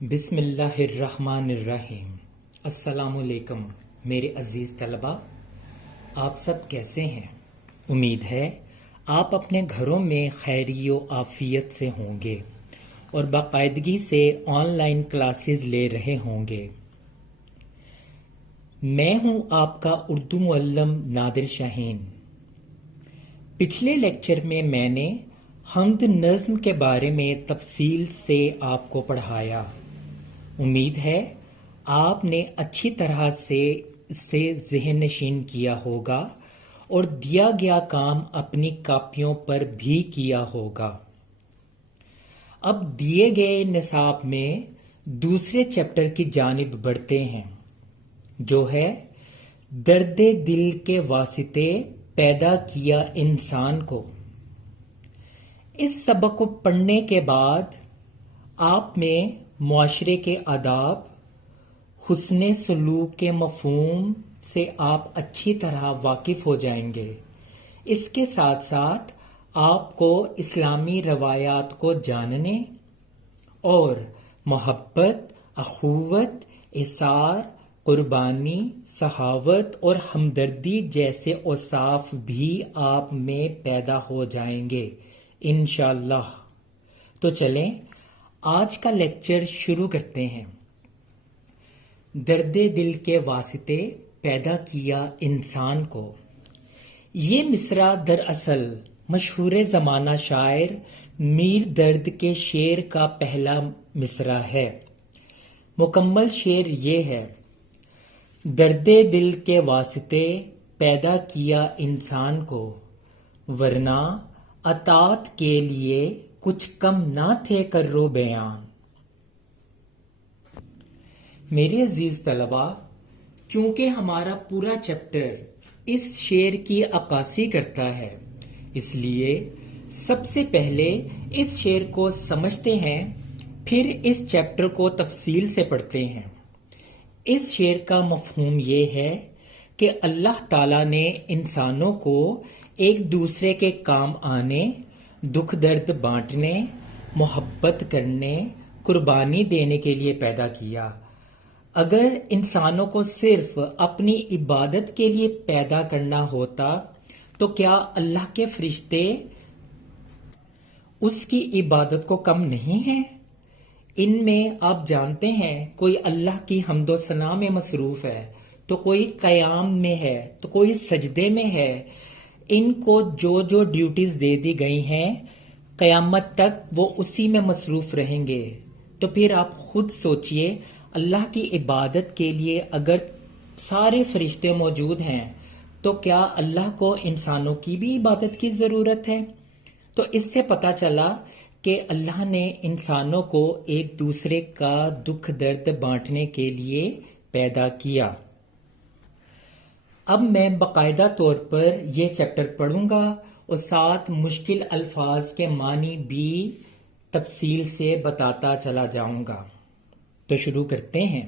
بسم اللہ الرحمن الرحیم۔ السلام علیکم میرے عزیز طلبہ، آپ سب کیسے ہیں؟ امید ہے آپ اپنے گھروں میں خیری و عافیت سے ہوں گے اور باقاعدگی سے آن لائن کلاسز لے رہے ہوں گے۔ میں ہوں آپ کا اردو معلم نادر شاہین۔ پچھلے لیکچر میں نے حمد نظم کے بارے میں تفصیل سے آپ کو پڑھایا۔ امید ہے آپ نے اچھی طرح سے اسے ذہن نشین کیا ہوگا اور دیا گیا کام اپنی کاپیوں پر بھی کیا ہوگا۔ اب دیے گئے نصاب میں دوسرے چیپٹر کی جانب بڑھتے ہیں، جو ہے درد دل کے واسطے پیدا کیا انسان کو۔ اس سبق کو پڑھنے کے بعد آپ میں معاشرے کے آداب، حسن سلوک کے مفہوم سے آپ اچھی طرح واقف ہو جائیں گے۔ اس کے ساتھ ساتھ آپ کو اسلامی روایات کو جاننے اور محبت، اخوت، اثار، قربانی، سخاوت اور ہمدردی جیسے اوصاف بھی آپ میں پیدا ہو جائیں گے انشاءاللہ۔ تو چلیں آج کا لیکچر شروع کرتے ہیں۔ درد دل کے واسطے پیدا کیا انسان کو۔ یہ مصرع دراصل مشہور زمانہ شاعر میر درد کے شعر کا پہلا مصرع ہے۔ مکمل شعر یہ ہے: درد دل کے واسطے پیدا کیا انسان کو، ورنہ اطاعت کے لیے کچھ کم نہ تھے کرو بیان۔ میرے عزیز طلبہ، چونکہ ہمارا پورا چیپٹر اس شعر کی عکاسی کرتا ہے، اس لیے سب سے پہلے اس شعر کو سمجھتے ہیں، پھر اس چیپٹر کو تفصیل سے پڑھتے ہیں۔ اس شعر کا مفہوم یہ ہے کہ اللہ تعالیٰ نے انسانوں کو ایک دوسرے کے کام آنے، دکھ درد بانٹنے، محبت کرنے، قربانی دینے کے لیے پیدا کیا۔ اگر انسانوں کو صرف اپنی عبادت کے لیے پیدا کرنا ہوتا تو کیا اللہ کے فرشتے اس کی عبادت کو کم نہیں ہیں؟ ان میں آپ جانتے ہیں کوئی اللہ کی حمد و ثنا میں مصروف ہے، تو کوئی قیام میں ہے، تو کوئی سجدے میں ہے۔ ان کو جو جو ڈیوٹیز دے دی گئی ہیں قیامت تک وہ اسی میں مصروف رہیں گے۔ تو پھر آپ خود سوچئے، اللہ کی عبادت کے لیے اگر سارے فرشتے موجود ہیں تو کیا اللہ کو انسانوں کی بھی عبادت کی ضرورت ہے؟ تو اس سے پتہ چلا کہ اللہ نے انسانوں کو ایک دوسرے کا دکھ درد بانٹنے کے لیے پیدا کیا۔ اب میں باقاعدہ طور پر یہ چیپٹر پڑھوں گا اور ساتھ مشکل الفاظ کے معنی بھی تفصیل سے بتاتا چلا جاؤں گا۔ تو شروع کرتے ہیں۔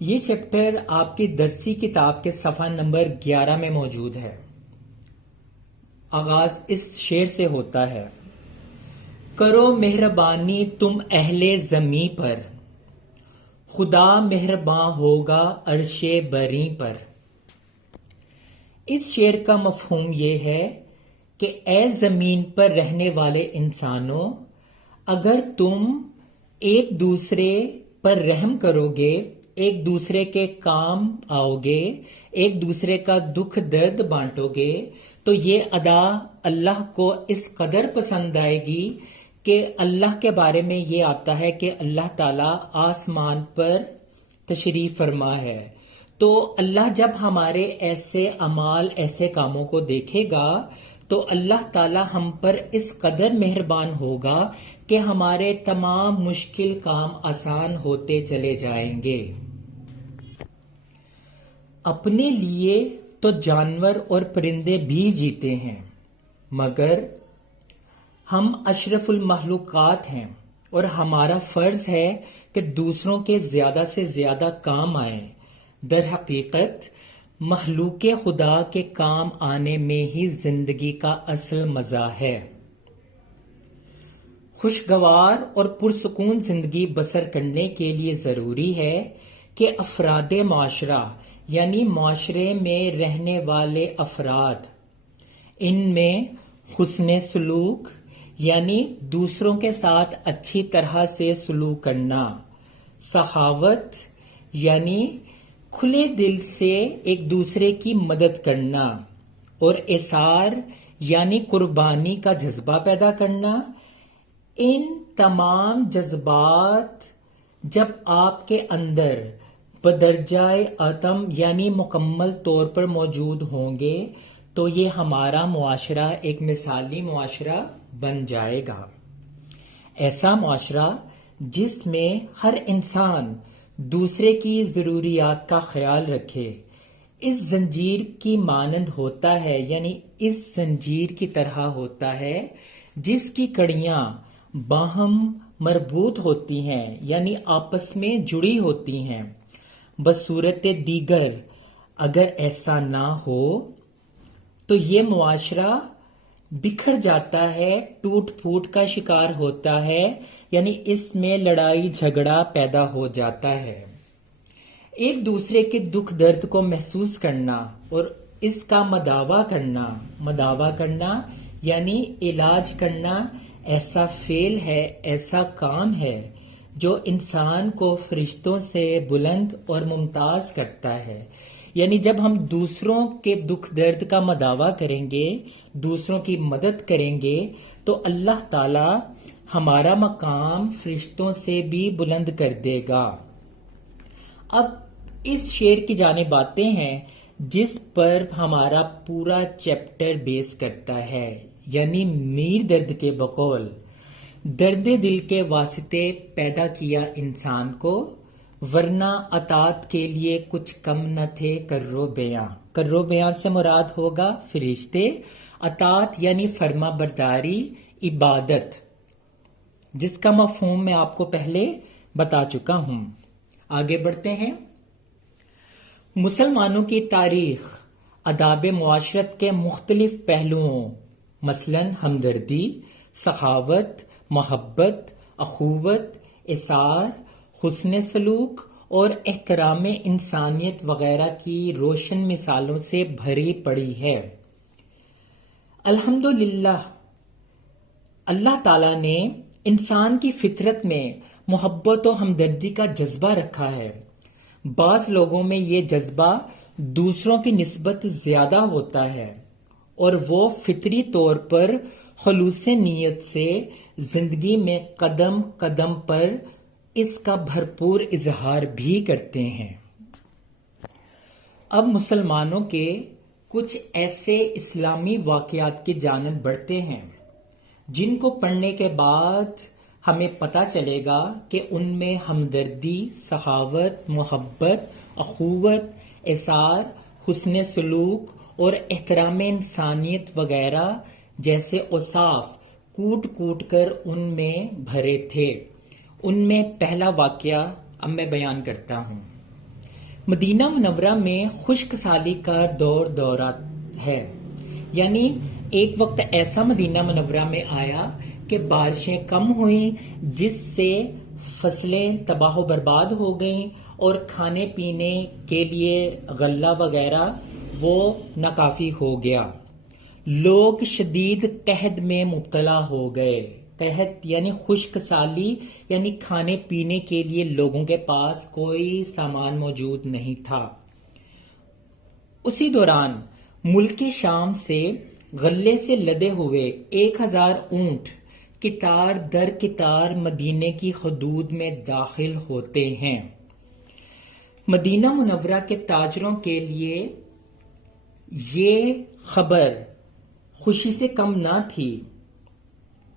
یہ چیپٹر آپ کی درسی کتاب کے صفحہ نمبر 11 میں موجود ہے۔ آغاز اس شعر سے ہوتا ہے: کرو مہربانی تم اہل زمیں پر، خدا مہرباں ہوگا عرش بری پر۔ اس شعر کا مفہوم یہ ہے کہ اے زمین پر رہنے والے انسانوں، اگر تم ایک دوسرے پر رحم کرو گے، ایک دوسرے کے کام آؤ گے، ایک دوسرے کا دکھ درد بانٹو گے، تو یہ ادا اللہ کو اس قدر پسند آئے گی کہ اللہ کے بارے میں یہ آتا ہے کہ اللہ تعالیٰ آسمان پر تشریف فرما ہے۔ تو اللہ جب ہمارے ایسے اعمال، ایسے کاموں کو دیکھے گا تو اللہ تعالیٰ ہم پر اس قدر مہربان ہوگا کہ ہمارے تمام مشکل کام آسان ہوتے چلے جائیں گے۔ اپنے لیے تو جانور اور پرندے بھی جیتے ہیں، مگر ہم اشرف المخلوقات ہیں اور ہمارا فرض ہے کہ دوسروں کے زیادہ سے زیادہ کام آئیں۔ در حقیقت مخلوق خدا کے کام آنے میں ہی زندگی کا اصل مزہ ہے۔ خوشگوار اور پرسکون زندگی بسر کرنے کے لیے ضروری ہے کہ افراد معاشرہ یعنی معاشرے میں رہنے والے افراد ان میں حسن سلوک یعنی دوسروں کے ساتھ اچھی طرح سے سلوک کرنا، سخاوت یعنی کھلے دل سے ایک دوسرے کی مدد کرنا، اور ایثار یعنی قربانی کا جذبہ پیدا کرنا، ان تمام جذبات جب آپ کے اندر بدرجۂ عتم یعنی مکمل طور پر موجود ہوں گے تو یہ ہمارا معاشرہ ایک مثالی معاشرہ بن جائے گا۔ ایسا معاشرہ جس میں ہر انسان دوسرے کی ضروریات کا خیال رکھے، اس زنجیر کی مانند ہوتا ہے، یعنی اس زنجیر کی طرح ہوتا ہے جس کی کڑیاں باہم مربوط ہوتی ہیں یعنی آپس میں جڑی ہوتی ہیں۔ بصورت دیگر اگر ایسا نہ ہو تو یہ معاشرہ بکھر جاتا ہے، ٹوٹ پھوٹ کا شکار ہوتا ہے، یعنی اس میں لڑائی جھگڑا پیدا ہو جاتا ہے۔ ایک دوسرے کے دکھ درد کو محسوس کرنا اور اس کا مداوا کرنا یعنی علاج کرنا ایسا فعل ہے، ایسا کام ہے جو انسان کو فرشتوں سے بلند اور ممتاز کرتا ہے۔ یعنی جب ہم دوسروں کے دکھ درد کا مداوا کریں گے، دوسروں کی مدد کریں گے تو اللہ تعالی ہمارا مقام فرشتوں سے بھی بلند کر دے گا۔ اب اس شعر کی جانب آتے ہیں جس پر ہمارا پورا چیپٹر بیس کرتا ہے، یعنی میر درد کے بقول درد دل کے واسطے پیدا کیا انسان کو، ورنہ اطاعت کے لیے کچھ کم نہ تھے کرو بیاں سے مراد ہوگا فرشتے، اطاعت یعنی فرما برداری، عبادت، جس کا مفہوم میں آپ کو پہلے بتا چکا ہوں۔ آگے بڑھتے ہیں۔ مسلمانوں کی تاریخ آداب معاشرت کے مختلف پہلوؤں مثلاً ہمدردی، سخاوت، محبت، اخوت، ایثار، حسن سلوک اور احترام انسانیت وغیرہ کی روشن مثالوں سے بھری پڑی ہے۔ الحمدللہ اللہ تعالیٰ نے انسان کی فطرت میں محبت و ہمدردی کا جذبہ رکھا ہے۔ بعض لوگوں میں یہ جذبہ دوسروں کی نسبت زیادہ ہوتا ہے اور وہ فطری طور پر خلوص نیت سے زندگی میں قدم قدم پر اس کا بھرپور اظہار بھی کرتے ہیں۔ اب مسلمانوں کے کچھ ایسے اسلامی واقعات کی جانب بڑھتے ہیں جن کو پڑھنے کے بعد ہمیں پتہ چلے گا کہ ان میں ہمدردی، سخاوت، محبت، اخوت، ایثار، حسن سلوک اور احترام انسانیت وغیرہ جیسے اوصاف کوٹ کوٹ کر ان میں بھرے تھے۔ ان میں پہلا واقعہ اب میں بیان کرتا ہوں۔ مدینہ منورہ میں خشک سالی کا دورہ ہے، یعنی ایک وقت ایسا مدینہ منورہ میں آیا کہ بارشیں کم ہوئیں جس سے فصلیں تباہ و برباد ہو گئیں اور کھانے پینے کے لیے غلہ وغیرہ وہ ناکافی ہو گیا۔ لوگ شدید قحط میں مبتلا ہو گئے۔ قحط یعنی خشک سالی، یعنی کھانے پینے کے لیے لوگوں کے پاس کوئی سامان موجود نہیں تھا۔ اسی دوران ملک شام سے غلے سے لدے ہوئے 1000 اونٹ قطار در قطار مدینے کی حدود میں داخل ہوتے ہیں۔ مدینہ منورہ کے تاجروں کے لیے یہ خبر خوشی سے کم نہ تھی۔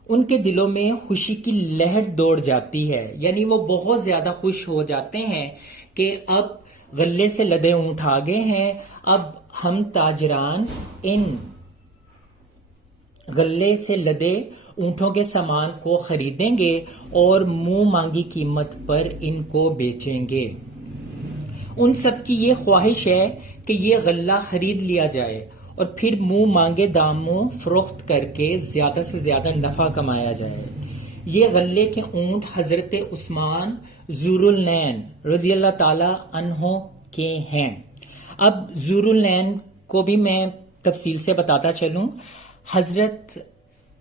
ان کے دلوں میں خوشی کی لہر دوڑ جاتی ہے، یعنی وہ بہت زیادہ خوش ہو جاتے ہیں کہ اب غلے سے لدے اونٹ آ گئے ہیں، اب ہم تاجران ان غلے سے لدے اونٹوں کے سامان کو خریدیں گے اور منہ مانگی قیمت پر ان کو بیچیں گے۔ ان سب کی یہ خواہش ہے کہ یہ غلہ خرید لیا جائے اور پھر منہ مانگے داموں فروخت کر کے زیادہ سے زیادہ نفع کمایا جائے۔ یہ غلے کے اونٹ حضرت عثمان ذوالنین رضی اللہ تعالی عنہ کے ہیں۔ اب ذوالنین کو بھی میں تفصیل سے بتاتا چلوں۔ حضرت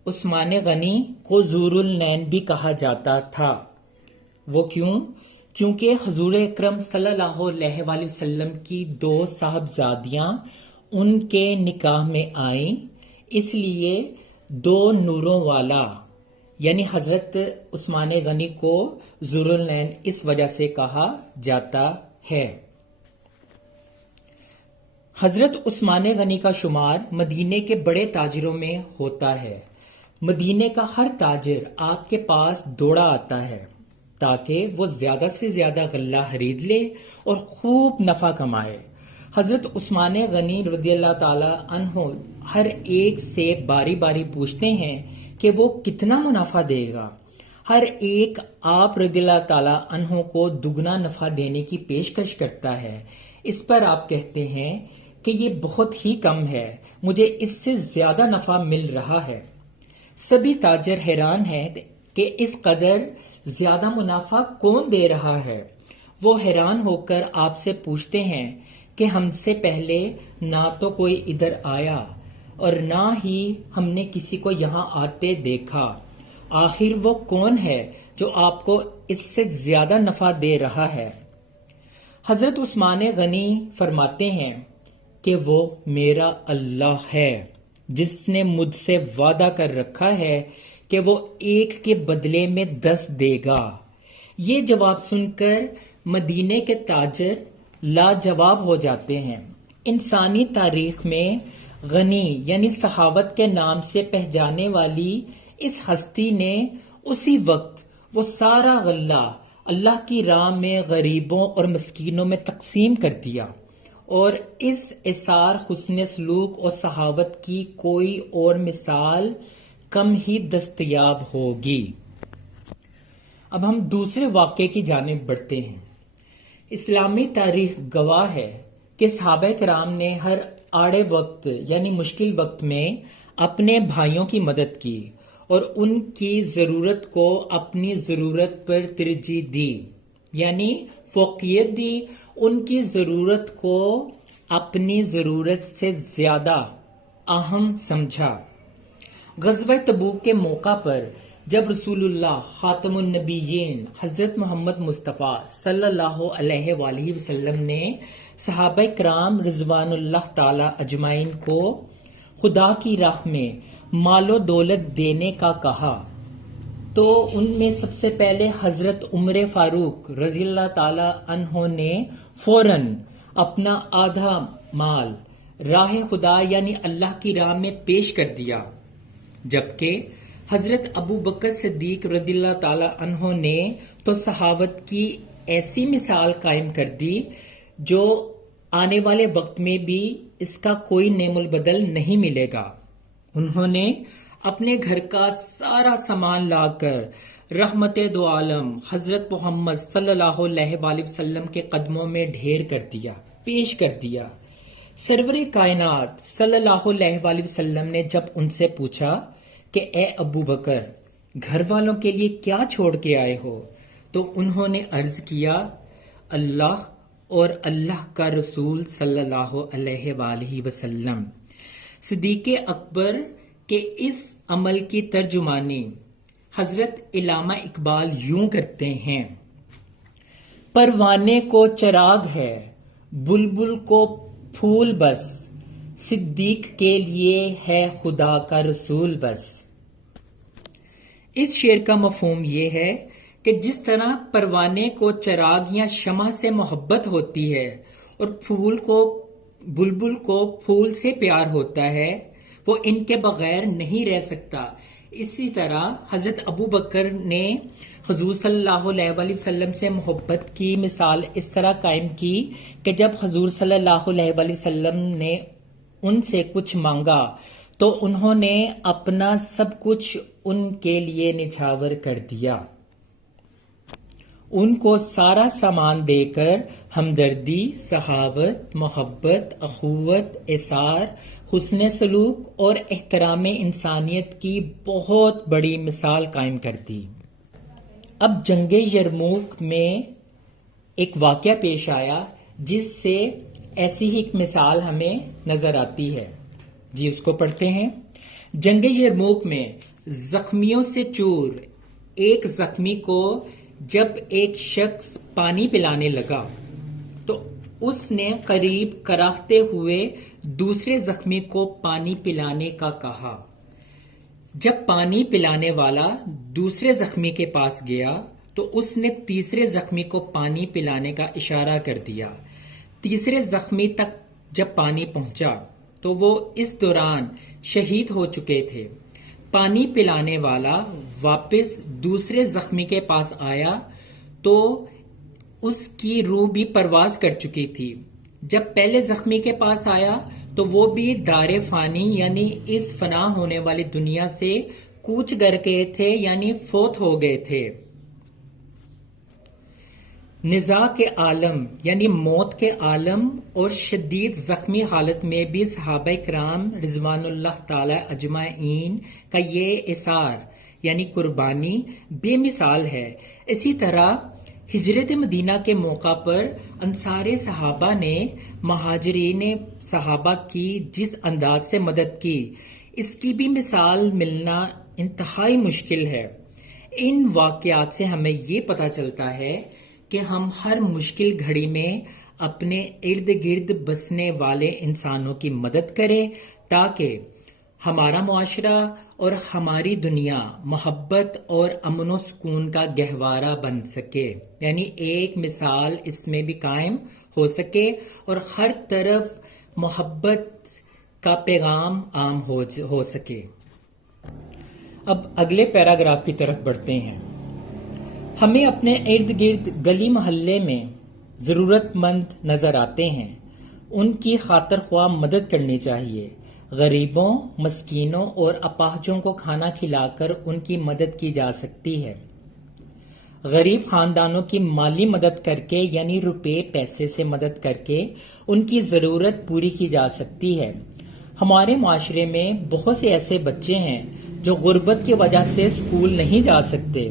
عثمان غنی کو ذوالنین بھی کہا جاتا تھا۔ وہ کیوں؟ کیونکہ حضور اکرم صلی اللہ علیہ وآلہ وسلم کی 2 صاحبزادیاں ان کے نکاح میں آئیں، اس لیے 2 نوروں والا یعنی حضرت عثمان غنی کو ذوالنین اس وجہ سے کہا جاتا ہے۔ حضرت عثمان غنی کا شمار مدینے کے بڑے تاجروں میں ہوتا ہے۔ مدینے کا ہر تاجر آپ کے پاس دوڑا آتا ہے تاکہ وہ زیادہ سے زیادہ غلہ خرید لے اور خوب نفع کمائے۔ حضرت عثمان غنی رضی اللہ تعالی عنہ ہر ایک سے باری باری پوچھتے ہیں کہ وہ کتنا منافع دے گا۔ ہر ایک آپ رضی اللہ تعالی عنہ کو دگنا نفع دینے کی پیشکش کرتا ہے۔ اس پر آپ کہتے ہیں کہ یہ بہت ہی کم ہے، مجھے اس سے زیادہ نفع مل رہا ہے۔ سبھی تاجر حیران ہیں کہ اس قدر زیادہ منافع کون دے رہا ہے۔ وہ حیران ہو کر آپ سے پوچھتے ہیں کہ ہم سے پہلے نہ تو کوئی ادھر آیا اور نہ ہی ہم نے کسی کو یہاں آتے دیکھا، آخر وہ کون ہے جو آپ کو اس سے زیادہ نفع دے رہا ہے؟ حضرت عثمان غنی فرماتے ہیں کہ وہ میرا اللہ ہے جس نے مجھ سے وعدہ کر رکھا ہے کہ وہ 1 کے بدلے میں 10 دے گا۔ یہ جواب سن کر مدینے کے تاجر لاجواب ہو جاتے ہیں۔ انسانی تاریخ میں غنی یعنی سخاوت کے نام سے پہچانے والی اس ہستی نے اسی وقت وہ سارا غلہ اللہ کی راہ میں غریبوں اور مسکینوں میں تقسیم کر دیا، اور اس اثار حسن سلوک اور سخاوت کی کوئی اور مثال کم ہی دستیاب ہوگی۔ اب ہم دوسرے واقعے کی جانب بڑھتے ہیں۔ اسلامی تاریخ گواہ ہے کہ صحابہ کرام نے ہر آڑے وقت یعنی مشکل وقت میں اپنے بھائیوں کی مدد کی اور ان کی ضرورت کو اپنی ضرورت پر ترجیح دی، یعنی فوقیت دی، ان کی ضرورت کو اپنی ضرورت سے زیادہ اہم سمجھا۔ غزوہ تبوک کے موقع پر جب رسول اللہ خاتم النبیین حضرت محمد مصطفیٰ صلی اللہ علیہ وآلہ وسلم نے صحابہ کرام رضوان اللہ تعالی اجمعین کو خدا کی راہ میں مال و دولت دینے کا کہا تو ان میں سب سے پہلے حضرت عمر فاروق رضی اللہ تعالی عنہ نے فوراً اپنا آدھا مال راہ خدا یعنی اللہ کی راہ میں پیش کر دیا، جبکہ حضرت ابو بکر صدیق رضی اللہ تعالی عنہ نے تو سخاوت کی ایسی مثال قائم کر دی جو آنے والے وقت میں بھی اس کا کوئی نعم البدل نہیں ملے گا۔ انہوں نے اپنے گھر کا سارا سامان لا کر رحمت دو عالم حضرت محمد صلی اللہ علیہ وآلہ وسلم کے قدموں میں ڈھیر کر دیا، پیش کر دیا۔ سرور کائنات صلی اللہ علیہ وآلہ وسلم نے جب ان سے پوچھا کہ اے ابو بکر، گھر والوں کے لیے کیا چھوڑ کے آئے ہو، تو انہوں نے عرض کیا، اللہ اور اللہ کا رسول صلی اللہ علیہ وآلہ وسلم۔ صدیق اکبر کے اس عمل کی ترجمانی حضرت علامہ اقبال یوں کرتے ہیں: پروانے کو چراغ ہے، بلبل کو پھول بس، صدیق کے لیے ہے خدا کا رسول بس۔ اس شعر کا مفہوم یہ ہے کہ جس طرح پروانے کو چراغ یا شمع سے محبت ہوتی ہے اور بلبل کو پھول سے پیار ہوتا ہے، وہ ان کے بغیر نہیں رہ سکتا، اسی طرح حضرت ابو بکر نے حضور صلی اللہ علیہ وآلہ وسلم سے محبت کی مثال اس طرح قائم کی کہ جب حضور صلی اللہ علیہ وآلہ وسلم نے ان سے کچھ مانگا تو انہوں نے اپنا سب کچھ ان کے لیے نچھاور کر دیا۔ ان کو سارا سامان دے کر ہمدردی، سخاوت، محبت، اخوت، ایثار، حسن سلوک اور احترام انسانیت کی بہت بڑی مثال قائم کر دی۔ اب جنگ یرموک میں ایک واقعہ پیش آیا جس سے ایسی ہی ایک مثال ہمیں نظر آتی ہے۔ جی اس کو پڑھتے ہیں۔ جنگ یرموک میں زخمیوں سے چور ایک زخمی کو جب ایک شخص پانی پلانے لگا تو اس نے قریب کراہتے ہوئے دوسرے زخمی کو پانی پلانے کا کہا۔ جب پانی پلانے والا دوسرے زخمی کے پاس گیا تو اس نے تیسرے زخمی کو پانی پلانے کا اشارہ کر دیا۔ تیسرے زخمی تک جب پانی پہنچا تو وہ اس دوران شہید ہو چکے تھے۔ پانی پلانے والا واپس دوسرے زخمی کے پاس آیا تو اس کی روح بھی پرواز کر چکی تھی۔ جب پہلے زخمی کے پاس آیا تو وہ بھی دار فانی یعنی اس فنا ہونے والی دنیا سے کوچ کر گئے تھے یعنی فوت ہو گئے تھے۔ نزاع کے عالم یعنی موت کے عالم اور شدید زخمی حالت میں بھی صحابہ کرام رضوان اللہ تعالی اجمعین کا یہ ایثار یعنی قربانی بے مثال ہے۔ اسی طرح ہجرت مدینہ کے موقع پر انصار صحابہ نے مہاجرین صحابہ کی جس انداز سے مدد کی، اس کی بھی مثال ملنا انتہائی مشکل ہے۔ ان واقعات سے ہمیں یہ پتہ چلتا ہے کہ ہم ہر مشکل گھڑی میں اپنے ارد گرد بسنے والے انسانوں کی مدد کریں تاکہ ہمارا معاشرہ اور ہماری دنیا محبت اور امن و سکون کا گہوارہ بن سکے، یعنی ایک مثال اس میں بھی قائم ہو سکے اور ہر طرف محبت کا پیغام عام ہو سکے۔ اب اگلے پیراگراف کی طرف بڑھتے ہیں۔ ہمیں اپنے ارد گرد گلی محلے میں ضرورت مند نظر آتے ہیں، ان کی خاطر خواہ مدد کرنی چاہیے۔ غریبوں، مسکینوں اور اپاہجوں کو کھانا کھلا کر ان کی مدد کی جا سکتی ہے۔ غریب خاندانوں کی مالی مدد کر کے یعنی روپے پیسے سے مدد کر کے ان کی ضرورت پوری کی جا سکتی ہے۔ ہمارے معاشرے میں بہت سے ایسے بچے ہیں جو غربت کی وجہ سے اسکول نہیں جا سکتے۔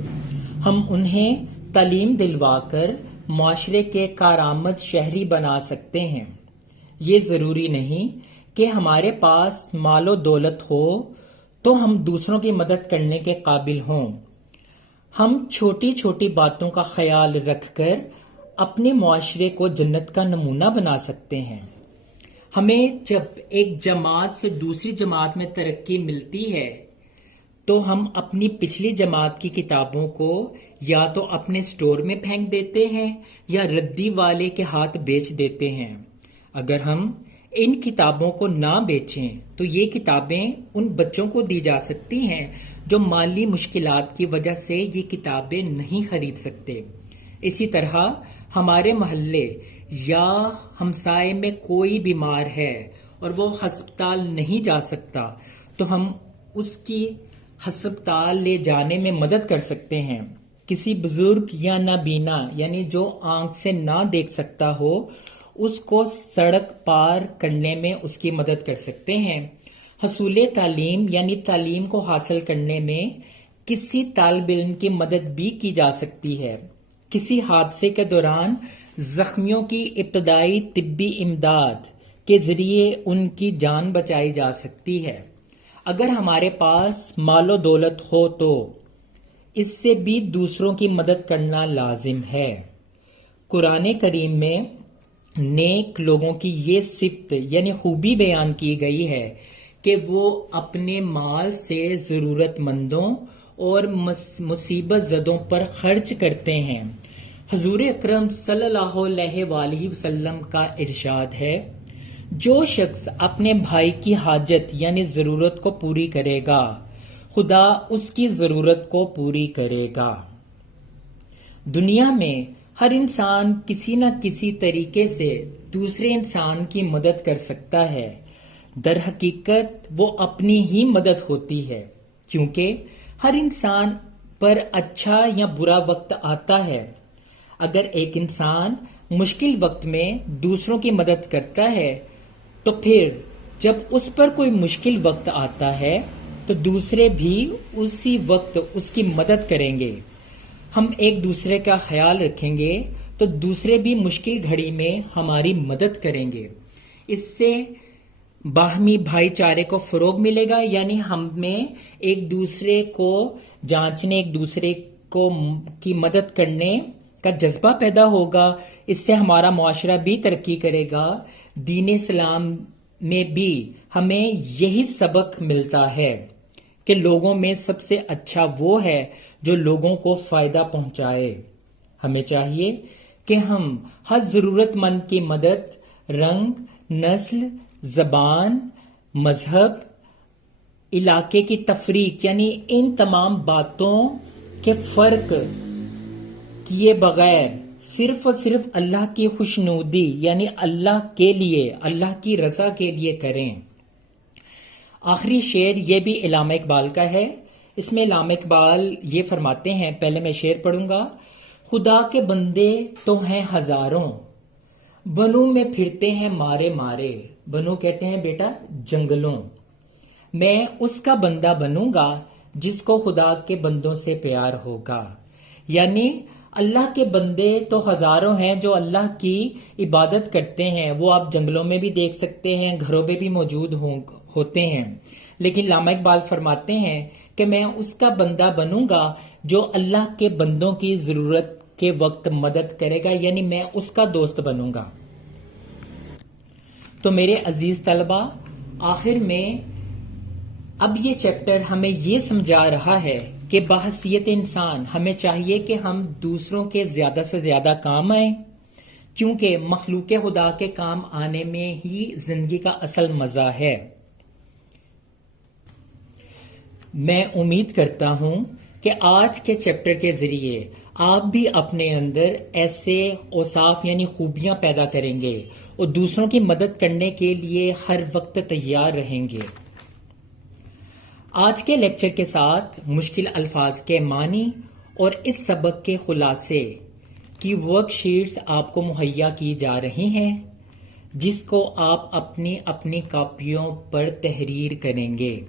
ہم انہیں تعلیم دلوا کر معاشرے کے کارآمد شہری بنا سکتے ہیں۔ یہ ضروری نہیں کہ ہمارے پاس مال و دولت ہو تو ہم دوسروں کی مدد کرنے کے قابل ہوں۔ ہم چھوٹی چھوٹی باتوں کا خیال رکھ کر اپنے معاشرے کو جنت کا نمونہ بنا سکتے ہیں۔ ہمیں جب ایک جماعت سے دوسری جماعت میں ترقی ملتی ہے تو ہم اپنی پچھلی جماعت کی کتابوں کو یا تو اپنے سٹور میں پھینک دیتے ہیں یا ردی والے کے ہاتھ بیچ دیتے ہیں۔ اگر ہم ان کتابوں کو نہ بیچیں تو یہ کتابیں ان بچوں کو دی جا سکتی ہیں جو مالی مشکلات کی وجہ سے یہ کتابیں نہیں خرید سکتے۔ اسی طرح ہمارے محلے یا ہمسائے میں کوئی بیمار ہے اور وہ ہسپتال نہیں جا سکتا تو ہم اس کی ہسپتال لے جانے میں مدد کر سکتے ہیں۔ کسی بزرگ یا نابینا یعنی جو آنکھ سے نہ دیکھ سکتا ہو اس کو سڑک پار کرنے میں اس کی مدد کر سکتے ہیں۔ حصول تعلیم یعنی تعلیم کو حاصل کرنے میں کسی طالب علم کی مدد بھی کی جا سکتی ہے۔ کسی حادثے کے دوران زخمیوں کی ابتدائی طبی امداد کے ذریعے ان کی جان بچائی جا سکتی ہے۔ اگر ہمارے پاس مال و دولت ہو تو اس سے بھی دوسروں کی مدد کرنا لازم ہے۔ قرآن کریم میں نیک لوگوں کی یہ صفت یعنی خوبی بیان کی گئی ہے کہ وہ اپنے مال سے ضرورت مندوں اور مصیبت زدوں پر خرچ کرتے ہیں۔ حضور اکرم صلی اللہ علیہ وآلہ وسلم کا ارشاد ہے، جو شخص اپنے بھائی کی حاجت یعنی ضرورت کو پوری کرے گا خدا اس کی ضرورت کو پوری کرے گا۔ دنیا میں ہر انسان کسی نہ کسی طریقے سے دوسرے انسان کی مدد کر سکتا ہے۔ در حقیقت وہ اپنی ہی مدد ہوتی ہے، کیونکہ ہر انسان پر اچھا یا برا وقت آتا ہے۔ اگر ایک انسان مشکل وقت میں دوسروں کی مدد کرتا ہے تو پھر جب اس پر کوئی مشکل وقت آتا ہے تو دوسرے بھی اسی وقت اس کی مدد کریں گے. ہم ایک دوسرے کا خیال رکھیں گے تو دوسرے بھی مشکل گھڑی میں ہماری مدد کریں گے. اس سے باہمی بھائی چارے کو فروغ ملے گا، یعنی ہمیں ایک دوسرے کو جانچنے، ایک دوسرے کو کی مدد کرنے کا جذبہ پیدا ہوگا. اس سے ہمارا معاشرہ بھی ترقی کرے گا. دین اسلام میں بھی ہمیں یہی سبق ملتا ہے کہ لوگوں میں سب سے اچھا وہ ہے جو لوگوں کو فائدہ پہنچائے. ہمیں چاہیے کہ ہم ہر ضرورت مند کی مدد رنگ، نسل، زبان، مذہب، علاقے کی تفریق یعنی ان تمام باتوں کے فرق کیے بغیر صرف اور صرف اللہ کی خوشنودی یعنی اللہ کے لیے، اللہ کی رضا کے لیے کریں. آخری شعر یہ بھی علامہ اقبال کا ہے. اس میں علامہ اقبال یہ فرماتے ہیں، پہلے میں شعر پڑھوں گا. خدا کے بندے تو ہیں ہزاروں، بنوں میں پھرتے ہیں مارے مارے. بنوں کہتے ہیں بیٹا جنگلوں. میں اس کا بندہ بنوں گا جس کو خدا کے بندوں سے پیار ہوگا. یعنی اللہ کے بندے تو ہزاروں ہیں جو اللہ کی عبادت کرتے ہیں. وہ آپ جنگلوں میں بھی دیکھ سکتے ہیں، گھروں میں بھی موجود ہوتے ہیں. لیکن علامہ اقبال فرماتے ہیں کہ میں اس کا بندہ بنوں گا جو اللہ کے بندوں کی ضرورت کے وقت مدد کرے گا، یعنی میں اس کا دوست بنوں گا. تو میرے عزیز طلبہ، آخر میں اب یہ چیپٹر ہمیں یہ سمجھا رہا ہے کہ بحیثیت انسان ہمیں چاہیے کہ ہم دوسروں کے زیادہ سے زیادہ کام آئیں، کیونکہ مخلوق خدا کے کام آنے میں ہی زندگی کا اصل مزہ ہے. میں امید کرتا ہوں کہ آج کے چیپٹر کے ذریعے آپ بھی اپنے اندر ایسے اوصاف یعنی خوبیاں پیدا کریں گے اور دوسروں کی مدد کرنے کے لیے ہر وقت تیار رہیں گے. آج کے لیکچر کے ساتھ مشکل الفاظ کے معنی اور اس سبق کے خلاصے کی ورک شیٹس آپ کو مہیا کی جا رہی ہیں، جس کو آپ اپنی اپنی کاپیوں پر تحریر کریں گے.